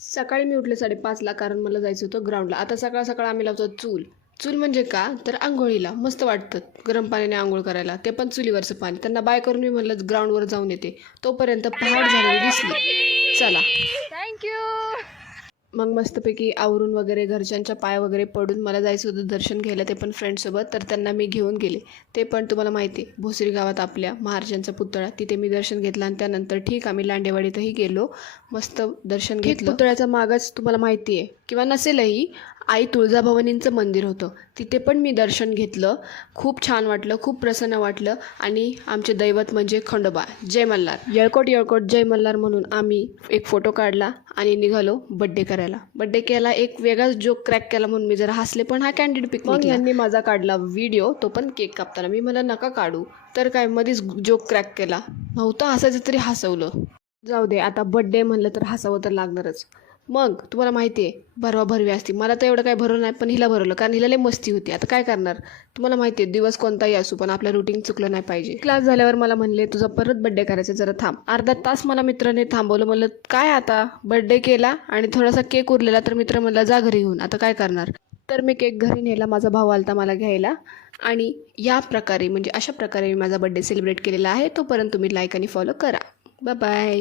सकाळी मी उठले 5:30ला, कारण मला जायचं होतं ग्राउंडला. आता सकाळ सकाळ आम्ही लावतो चूल. चूल म्हणजे का तर आंघोळीला मस्त वाटतं गरम पाण्याने आंघोळ करायला, ते पण चुलीवरचं पाणी. त्यांना बाय करून मी म्हणलं ग्राउंडवर जाऊन येते, तोपर्यंत पहाट झालेली दिसली. चला, थँक्यू. मग मस्तपैकी आवरून वगैरे घरच्यांच्या पाय वगैरे पडून मला जायचं होतं दर्शन घ्यायला, ते पण फ्रेंडसोबत. तर त्यांना मी घेऊन गेले. ते पण तुम्हाला माहिती आहे, भोसरी गावात आपल्या महाराजांचा पुतळा, तिथे मी दर्शन घेतलं. आणि त्यानंतर ठीक आम्ही लांडेवाडीतही गेलो, मस्त दर्शन घेतलं. पुतळ्याचा मागच तुम्हाला माहिती आहे किंवा नसेलही, आई तुळजाभवानींचं मंदिर होतं, तिथे पण मी दर्शन घेतलं. खूप छान वाटलं, खूप प्रसन्न वाटलं. आणि आमचे दैवत म्हणजे खंडोबा, जय मल्हार. येळकोट येळकोट जय मल्हार म्हणून आम्ही एक फोटो काढला आणि निघालो बड्डे करायला. बड्डे केला, एक वेगळाच जोक क्रॅक केला म्हणून मी जरा हसले, पण हा कॅन्डिड पिकनिक. यांनी माझा काढला व्हिडिओ, तो पण केक कापताना. मी मला नका काढू, तर काय मध्येच जोक क्रॅक केला. नव्हतं हसायचं तरी हसवलं. जाऊ दे, आता बड्डे म्हणलं तर हसावं तर लागणारच. मग तुम्हाला माहिती आहे, भरवा भरवी असती. मला तर एवढं काय भरवलं नाही, पण हिला भरवलं, कारण हिला लय मस्ती होती. आता काय करणार, तुम्हाला माहिती आहे दिवस कोणताही असू, पण आपलं रुटीन चुकलं नाही पाहिजे. क्लास झाल्यावर मला म्हणले तुझा परत बड्डे करायचा, जरा थांब. अर्धा तास मला मित्राने थांबवलं. म्हणलं काय आता, बड्डे केला आणि थोडासा केक उरलेला, तर मित्र म्हणला जा घरी घेऊन, आता काय करणार. तर मी केक घरी नेला. माझा भाऊ आलता मला घ्यायला. आणि या प्रकारे म्हणजे अशा प्रकारे मी माझा बड्डे सेलिब्रेट केलेला आहे. तोपर्यंत तुम्ही लाईक आणि फॉलो करा. Bye bye.